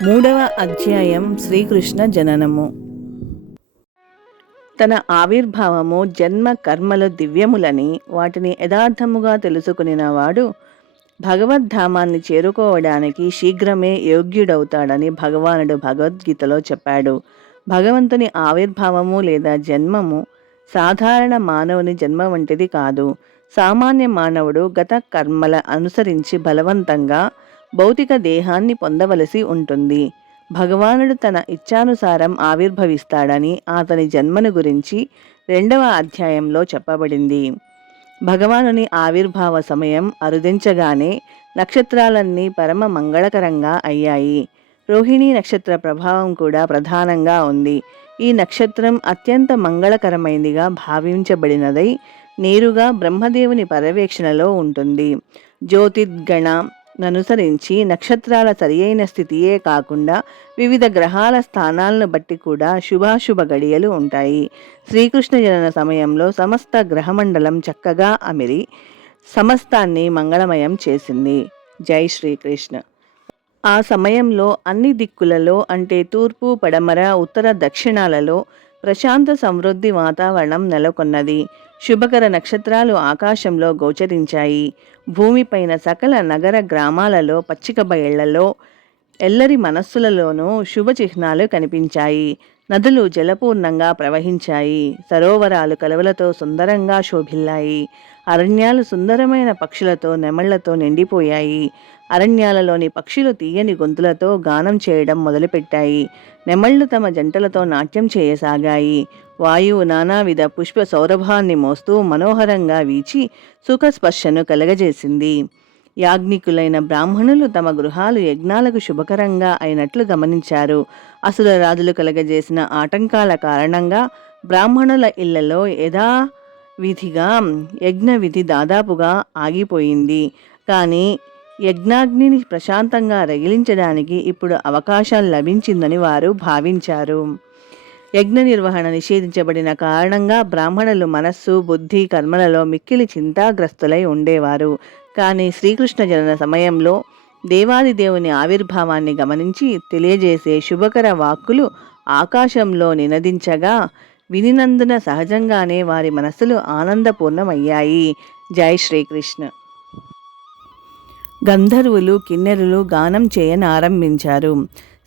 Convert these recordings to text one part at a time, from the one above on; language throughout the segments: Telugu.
మూడవ అధ్యాయం శ్రీకృష్ణ జననము. తన ఆవిర్భావము జన్మ కర్మలు దివ్యములని వాటిని యథార్థముగా తెలుసుకునినవాడు భగవద్ధామాన్ని చేరుకోవడానికి శీఘ్రమే యోగ్యుడవుతాడని భగవానుడు భగవద్గీతలో చెప్పాడు. భగవంతుని ఆవిర్భావము లేదా జన్మము సాధారణ మానవుని జన్మ వంటిది కాదు. సామాన్య మానవుడు గత కర్మల అనుసరించి బలవంతంగా భౌతిక దేహాన్ని పొందవలసి ఉంటుంది. భగవానుడు తన ఇచ్ఛానుసారం ఆవిర్భవిస్తాడని అతని జన్మను గురించి 2వ అధ్యాయంలో చెప్పబడింది. భగవానుని ఆవిర్భావ సమయం అరుదించగానే నక్షత్రాలన్నీ పరమ మంగళకరంగా అయ్యాయి. రోహిణీ నక్షత్ర ప్రభావం కూడా ప్రధానంగా ఉంది. ఈ నక్షత్రం అత్యంత మంగళకరమైనదిగా భావించబడినదై నేరుగా బ్రహ్మదేవుని పర్యవేక్షణలో ఉంటుంది. జ్యోతిర్గణ అనుసరించి నక్షత్రాల సరియైన స్థితియే కాకుండా వివిధ గ్రహాల స్థానాలను బట్టి కూడా శుభాశుభ గడియలు ఉంటాయి. శ్రీకృష్ణ జనన సమయంలో సమస్త గ్రహమండలం చక్కగా అమిరి సమస్తాన్ని మంగళమయం చేసింది. జై శ్రీకృష్ణ. ఆ సమయంలో అన్ని దిక్కులలో అంటే తూర్పు, పడమర, ఉత్తర, దక్షిణాలలో ప్రశాంత సమృద్ధి వాతావరణం నెలకొన్నది. శుభకర నక్షత్రాలు ఆకాశంలో గోచరించాయి. భూమిపైన సకల నగర గ్రామాలలో, పచ్చిక బయళ్లలో, ఎల్లరి మనస్సులలోనూ శుభ చిహ్నాలు కనిపించాయి. నదులు జలపూర్ణంగా ప్రవహించాయి. సరోవరాలు కలువలతో సుందరంగా శోభిల్లాయి. అరణ్యాలు సుందరమైన పక్షులతో, నెమళ్లతో నిండిపోయాయి. అరణ్యాలలోని పక్షులు తీయని గొంతులతో గానం చేయడం మొదలుపెట్టాయి. నెమళ్లు తమ జంటలతో నాట్యం చేయసాగాయి. వాయువు నానావిధ పుష్ప సౌరభాన్ని మోస్తూ మనోహరంగా వీచి సుఖస్పర్శను కలగజేసింది. యాజ్ఞికులైన బ్రాహ్మణులు తమ గృహాలు యజ్ఞాలకు శుభకరంగా అయినట్లు గమనించారు. అసుర రాజులు కలగజేసిన ఆటంకాల కారణంగా బ్రాహ్మణుల ఇళ్లలో యథావిధిగా యజ్ఞ విధి దాదాపుగా ఆగిపోయింది. కానీ యజ్ఞాగ్నిని ప్రశాంతంగా రగిలించడానికి ఇప్పుడు అవకాశం లభించిందని వారు భావించారు. యజ్ఞ నిర్వహణ నిషేధించబడిన కారణంగా బ్రాహ్మణులు మనస్సు, బుద్ధి, కర్మలలో మిక్కిలి చింతాగ్రస్తులై ఉండేవారు. కానీ శ్రీకృష్ణ జనన సమయంలో దేవాది దేవుని ఆవిర్భావాన్ని గమనించి తెలియజేసే శుభకర వాక్కులు ఆకాశంలో నినదించగా వినినందున సహజంగానే వారి మనస్సులు ఆనందపూర్ణమయ్యాయి. జై శ్రీకృష్ణ. గంధర్వులు, కిన్నెరులు గానం చేయనారంభించారు.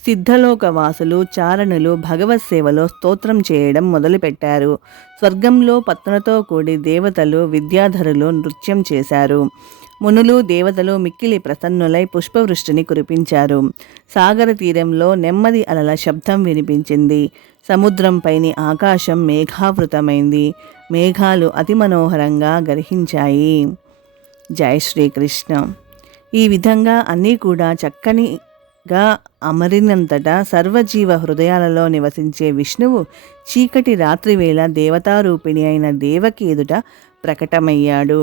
సిద్ధలోకవాసులు, చారణులు భగవత్ సేవలో స్తోత్రం చేయడం మొదలుపెట్టారు. స్వర్గంలో పత్నులతో కూడి దేవతలు, విద్యాధరులు నృత్యం చేశారు. మునులు, దేవతలు మిక్కిలి ప్రసన్నులై పుష్పవృష్టిని కురిపించారు. సాగర తీరంలో నెమ్మది అలల శబ్దం వినిపించింది. సముద్రంపైని ఆకాశం మేఘావృతమైంది. మేఘాలు అతి మనోహరంగా గర్హించాయి. జై శ్రీకృష్ణ. ఈ విధంగా అన్నీ కూడా చక్కనిగా అమరినంతటా సర్వజీవ హృదయాలలో నివసించే విష్ణువు చీకటి రాత్రివేళ దేవతారూపిణి అయిన దేవకి ఎదుట ప్రకటమయ్యాడు.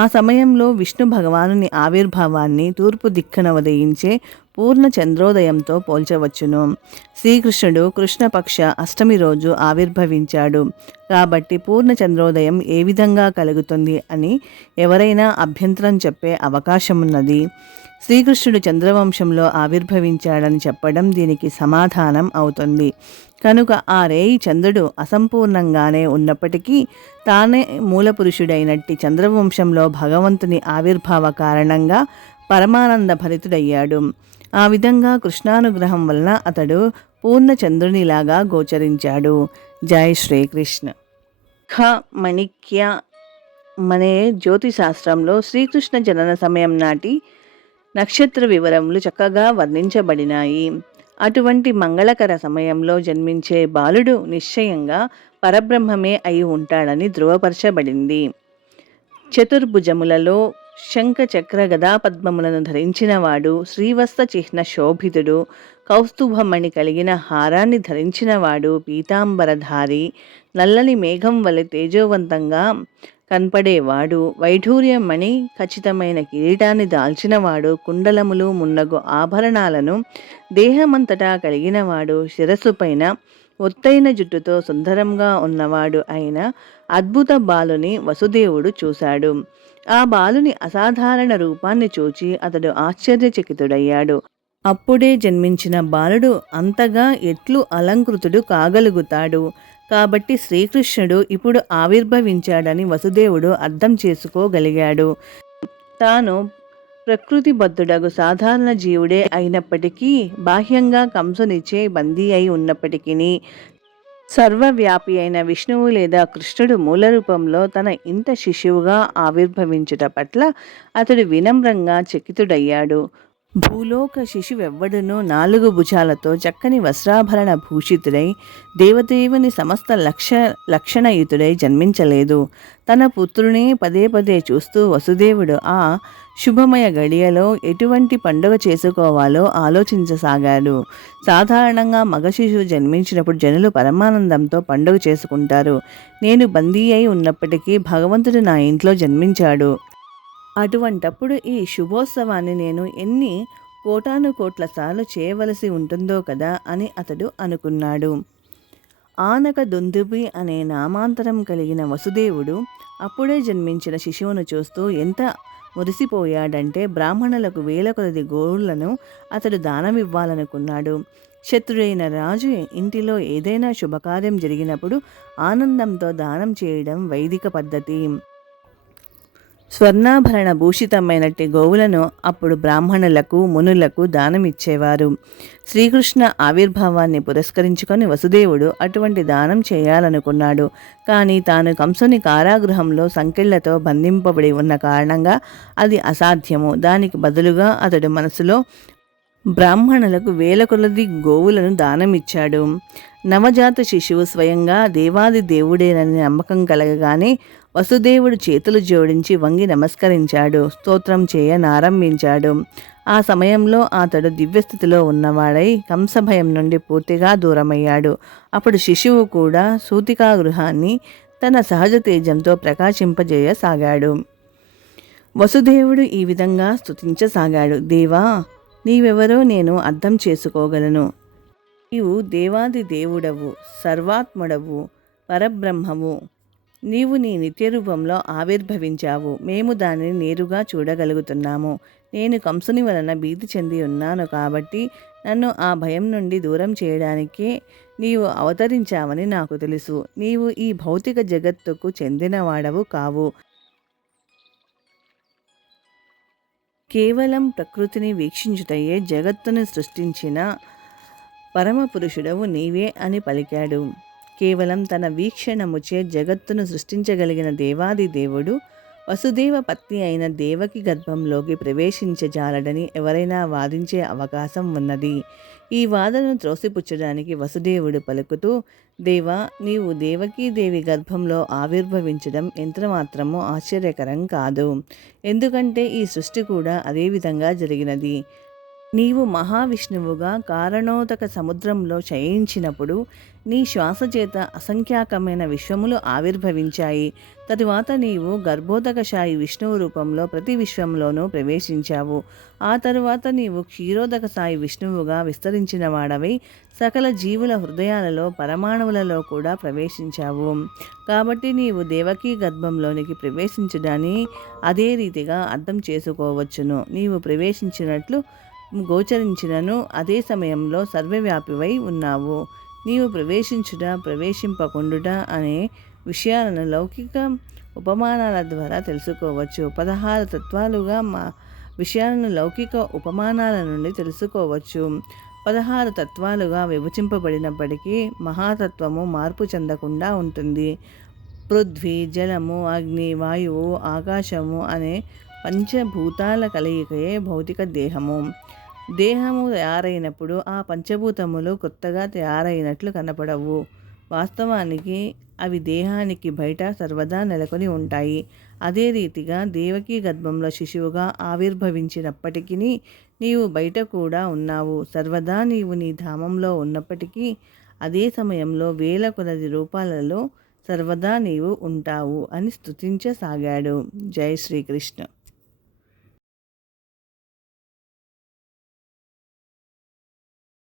ఆ సమయంలో విష్ణు భగవానుని ఆవిర్భావాన్ని తూర్పు దిక్కున ఉదయించే పూర్ణ చంద్రోదయంతో పోల్చవచ్చును. శ్రీకృష్ణుడు కృష్ణపక్ష అష్టమి రోజు ఆవిర్భవించాడు కాబట్టి పూర్ణ చంద్రోదయం ఏ విధంగా కలుగుతుంది అని ఎవరైనా అభ్యంతరం చెప్పే అవకాశమున్నది. శ్రీకృష్ణుడు చంద్రవంశంలో ఆవిర్భవించాడని చెప్పడం దీనికి సమాధానం అవుతుంది. కనుక ఆ రేయి చంద్రుడు అసంపూర్ణంగానే ఉన్నప్పటికీ తానే మూలపురుషుడైనట్టి చంద్రవంశంలో భగవంతుని ఆవిర్భావ కారణంగా పరమానంద భరితుడయ్యాడు. ఆ విధంగా కృష్ణానుగ్రహం వలన అతడు పూర్ణ చంద్రునిలాగా గోచరించాడు. జై శ్రీకృష్ణ. మణిక్య మనే జ్యోతిశాస్త్రంలో శ్రీకృష్ణ జనన సమయం నాటి నక్షత్ర వివరములు చక్కగా వర్ణించబడినాయి. అటువంటి మంగళకర సమయంలో జన్మించే బాలుడు నిశ్చయంగా పరబ్రహ్మమే అయి ఉంటాడని ధృవపరచబడింది. చతుర్భుజములలో శంఖ చక్ర గదా పద్మములను ధరించినవాడు, శ్రీవత్స చిహ్న శోభితుడు, కౌస్తుభమణి కలిగిన హారాన్ని ధరించినవాడు, పీతాంబరధారి, నల్లని మేఘం వలె తేజోవంతంగా కనపడేవాడు, వైఢూర్యమణి ఖచ్చితమైన కిరీటాన్ని దాల్చినవాడు, కుండలములు మున్నగు ఆభరణాలను దేహమంతటా కలిగినవాడు, శిరస్సు పైన ఒత్తైన జుట్టుతో సుందరంగా ఉన్నవాడు అయిన అద్భుత బాలుని వసుదేవుడు చూశాడు. ఆ బాలుని అసాధారణ రూపాన్ని చూచి అతడు ఆశ్చర్యచకితుడయ్యాడు. అప్పుడే జన్మించిన బాలుడు అంతగా ఎట్లు అలంకృతుడు కాగలుగుతాడు. కాబట్టి శ్రీకృష్ణుడు ఇప్పుడు ఆవిర్భవించాడని వసుదేవుడు అర్థం చేసుకోగలిగాడు. తాను ప్రకృతిబద్ధుడగు సాధారణ జీవుడే అయినప్పటికీ, బాహ్యంగా కంసునిచే బందీ అయి ఉన్నప్పటికీ, సర్వవ్యాపి అయిన విష్ణువు లేదా కృష్ణుడు మూల రూపంలో తన ఇంట శిశువుగా ఆవిర్భవించుట పట్ల అతడు వినమ్రంగా చకితుడయ్యాడు. భూలోక శిశువెవ్వడునూ 4 భుజాలతో చక్కని వస్త్రాభరణ భూషితుడై దేవదేవుని సమస్త లక్షణయుతుడై జన్మించలేదు. తన పుత్రునే పదే పదే చూస్తూ వసుదేవుడు ఆ శుభమయ గడియలో ఎటువంటి పండుగ చేసుకోవాలో ఆలోచించసాగాడు. సాధారణంగా మగ శిశువు జన్మించినప్పుడు జనులు పరమానందంతో పండుగ చేసుకుంటారు. నేను బందీ అయి ఉన్నప్పటికీ భగవంతుడు నా ఇంట్లో జన్మించాడు. అటువంటప్పుడు ఈ శుభోత్సవాన్ని నేను ఎన్ని కోటానుకోట్ల సార్లు చేయవలసి ఉంటుందో కదా అని అతడు అనుకున్నాడు. ఆనక దుందుబి అనే నామాంతరం కలిగిన వసుదేవుడు అప్పుడే జన్మించిన శిశువును చూస్తూ ఎంత మురిసిపోయాడంటే బ్రాహ్మణులకు వేల కొలది గోవులను అతడు దానమివ్వాలనుకున్నాడు. శత్రుడైన రాజు ఇంటిలో ఏదైనా శుభకార్యం జరిగినప్పుడు ఆనందంతో దానం చేయడం వైదిక పద్ధతి. స్వర్ణాభరణ భూషితమైనట్టి గోవులను అప్పుడు బ్రాహ్మణులకు మునులకు దానమిచ్చేవారు. శ్రీకృష్ణ ఆవిర్భావాన్ని పురస్కరించుకొని వసుదేవుడు అటువంటి దానం చేయాలనుకున్నాడు. కానీ తాను కంసుని కారాగృహంలో సంకెళ్లతో బంధింపబడి ఉన్న కారణంగా అది అసాధ్యము. దానికి బదులుగా అతడు మనసులో బ్రాహ్మణులకు వేల కొలది గోవులను దానమిచ్చాడు. నవజాత శిశువు స్వయంగా దేవాది దేవుడేనని నమ్మకం కలగగానే వసుదేవుడు చేతులు జోడించి వంగి నమస్కరించాడు. స్తోత్రం చేయనారంభించాడు. ఆ సమయంలో అతడు దివ్యస్థితిలో ఉన్నవాడై కంసభయం నుండి పూర్తిగా దూరమయ్యాడు. అప్పుడు శిశువు కూడా సూతికాగృహాన్ని తన సహజ తేజంతో ప్రకాశింపజేయసాగాడు. వసుదేవుడు ఈ విధంగా స్తుతించసాగాడు. దేవా, నీవెవరో నేను అర్థం చేసుకోగలను. నీవు దేవాది దేవుడవు, సర్వాత్ముడవు, పరబ్రహ్మవు. నీవు నీ నిత్యరూపంలో ఆవిర్భవించావు. మేము దానిని నేరుగా చూడగలుగుతున్నాము. నేను కంసుని వలన భీతి చెంది ఉన్నాను కాబట్టి నన్ను ఆ భయం నుండి దూరం చేయడానికే నీవు అవతరించావని నాకు తెలుసు. నీవు ఈ భౌతిక జగత్తుకు చెందినవాడవు కావు. కేవలం ప్రకృతిని వీక్షించుటయే జగత్తును సృష్టించిన పరమపురుషుడవు నీవే అని పలికాడు. కేవలం తన వీక్షణముచే జగత్తును సృష్టించగలిగిన దేవాది దేవుడు వసుదేవ పత్ని అయిన దేవకి గర్భంలోకి ప్రవేశించజాలడని ఎవరైనా వాదించే అవకాశం ఉన్నది. ఈ వాదనను త్రోసిపుచ్చడానికి వసుదేవుడు పలుకుతూ, దేవా, నీవు దేవకీదేవి గర్భంలో ఆవిర్భవించడం ఎంతమాత్రమూ ఆశ్చర్యకరం కాదు. ఎందుకంటే ఈ సృష్టి కూడా అదే విధంగా జరిగినది. నీవు మహావిష్ణువుగా కారణోదక సముద్రంలో శయించినప్పుడు నీ శ్వాస చేత అసంఖ్యాకమైన విశ్వములు ఆవిర్భవించాయి. తరువాత నీవు గర్భోదకశాయి విష్ణువు రూపంలో ప్రతి విశ్వంలోనూ ప్రవేశించావు. ఆ తరువాత నీవు క్షీరోదక సాయి విష్ణువుగా విస్తరించిన వాడవై సకల జీవుల హృదయాలలో పరమాణువులలో కూడా ప్రవేశించావు. కాబట్టి నీవు దేవకీ గర్భంలోనికి ప్రవేశించడాన్ని అదే రీతిగా అర్థం చేసుకోవచ్చును. నీవు ప్రవేశించినట్లు గోచరించినను అదే సమయంలో సర్వవ్యాపివై ఉన్నావు. నీవు ప్రవేశించుట, ప్రవేశింపకుండుట అనే విషయాలను లౌకిక ఉపమానాల ద్వారా తెలుసుకోవచ్చు. 16 తత్వాలుగా విషయాలను లౌకిక ఉపమానాల నుండి తెలుసుకోవచ్చు. 16 తత్వాలుగా విభజింపబడినప్పటికీ మహాతత్వము మార్పు చెందకుండా ఉంటుంది. పృథ్వీ, జలము, అగ్ని, వాయువు, ఆకాశము అనే పంచభూతాల కలయికయే భౌతిక దేహము. దేహము తయారైనప్పుడు ఆ పంచభూతములు కొత్తగా తయారైనట్లు కనపడవు. వాస్తవానికి అవి దేహానికి బయట సర్వదా నెలకొని ఉంటాయి. అదే రీతిగా దేవకీ గర్భంలో శిశువుగా ఆవిర్భవించినప్పటికీ నీవు బయట కూడా ఉన్నావు. సర్వదా నీవు నీ ధామంలో ఉన్నప్పటికీ అదే సమయంలో వేల కొలది రూపాలలో సర్వదా నీవు ఉంటావు అని స్తుతించసాగాడు. జై శ్రీకృష్ణ.